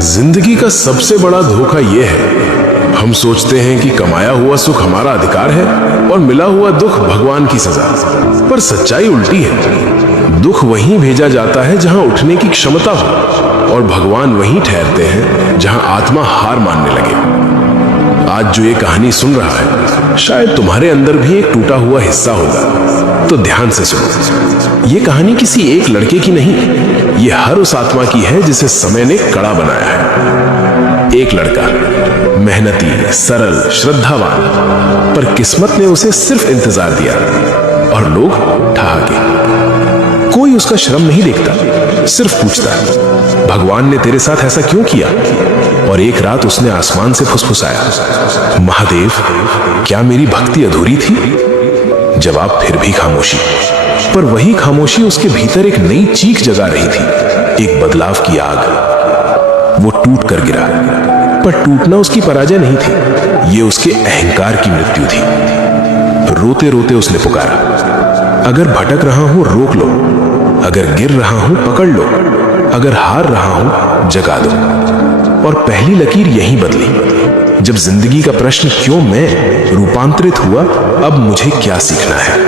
जिंदगी का सबसे बड़ा धोखा यह है, हम सोचते हैं कि कमाया हुआ सुख हमारा अधिकार है और मिला हुआ दुख भगवान की सजा। पर सच्चाई उल्टी है। दुख वहीं भेजा जाता है जहां उठने की क्षमता हो, और भगवान वहीं ठहरते हैं जहां आत्मा हार मानने लगे। आज जो ये कहानी सुन रहा है, शायद तुम्हारे अंदर भी एक टूटा हुआ हिस्सा होगा, तो ध्यान से सुनो। ये कहानी किसी एक लड़के की नहीं, ये हर उस आत्मा की है जिसे समय ने कड़ा बनाया है। एक लड़का, मेहनती, सरल, श्रद्धावान, पर किस्मत ने उसे सिर्फ इंतजार दिया और लोग ठहाके। कोई उसका श्रम नहीं देखता, सिर्फ पूछता, भगवान ने तेरे साथ ऐसा क्यों किया? और एक रात उसने आसमान से फुसफुसाया, महादेव, क्या मेरी भक्ति अधूरी थी? जवाब फिर भी खामोशी। पर वही खामोशी उसके भीतर एक नई चीख जगा रही थी, एक बदलाव की आग। वो टूट कर गिरा, पर टूटना उसकी पराजय नहीं थी, ये उसके अहंकार की मृत्यु थी। रोते रोते उसने पुकारा, अगर भटक रहा हूं रोक लो, अगर गिर रहा हूं पकड़ लो, अगर हार रहा हूं जगा दो। और पहली लकीर यहीं बदली, जब जिंदगी का प्रश्न क्यों मैं रूपांतरित हुआ, अब मुझे क्या सीखना है।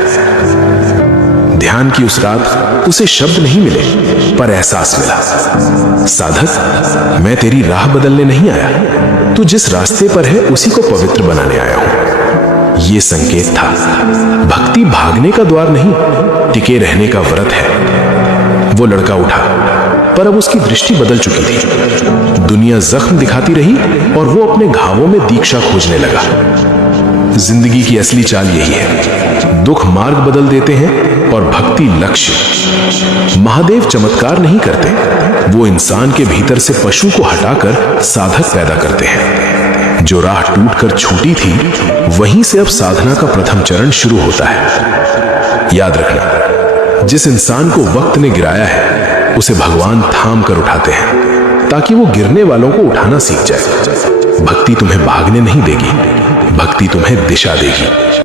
ध्यान की उस रात उसे शब्द नहीं मिले, पर एहसास मिला, साधक, मैं तेरी राह बदलने नहीं आया, तू जिस रास्ते पर है उसी को पवित्र बनाने आया हूं। यह संकेत था, भक्ति भागने का द्वार नहीं, टिके रहने का व्रत है। वो लड़का उठा, पर अब उसकी दृष्टि बदल चुकी थी। दुनिया जख्म दिखाती रही और वो अपने घावों में दीक्षा खोजने लगा। जिंदगी की असली चाल यही है, दुख मार्ग बदल देते हैं और भक्ति लक्ष्य। महादेव चमत्कार नहीं करते, वो इंसान के भीतर से पशु को हटाकर साधक पैदा करते हैं। जो राह टूटकर छूटी थी, वहीं से अब साधना का प्रथम चरण शुरू होता है। याद रखना, जिस इंसान को वक्त ने गिराया है, उसे भगवान थाम कर उठाते हैं, ताकि वो गिरने वालों को उठाना सीख जाए। भक्ति तुम्हें भागने नहीं देगी, भक्ति तुम्हें दिशा देगी।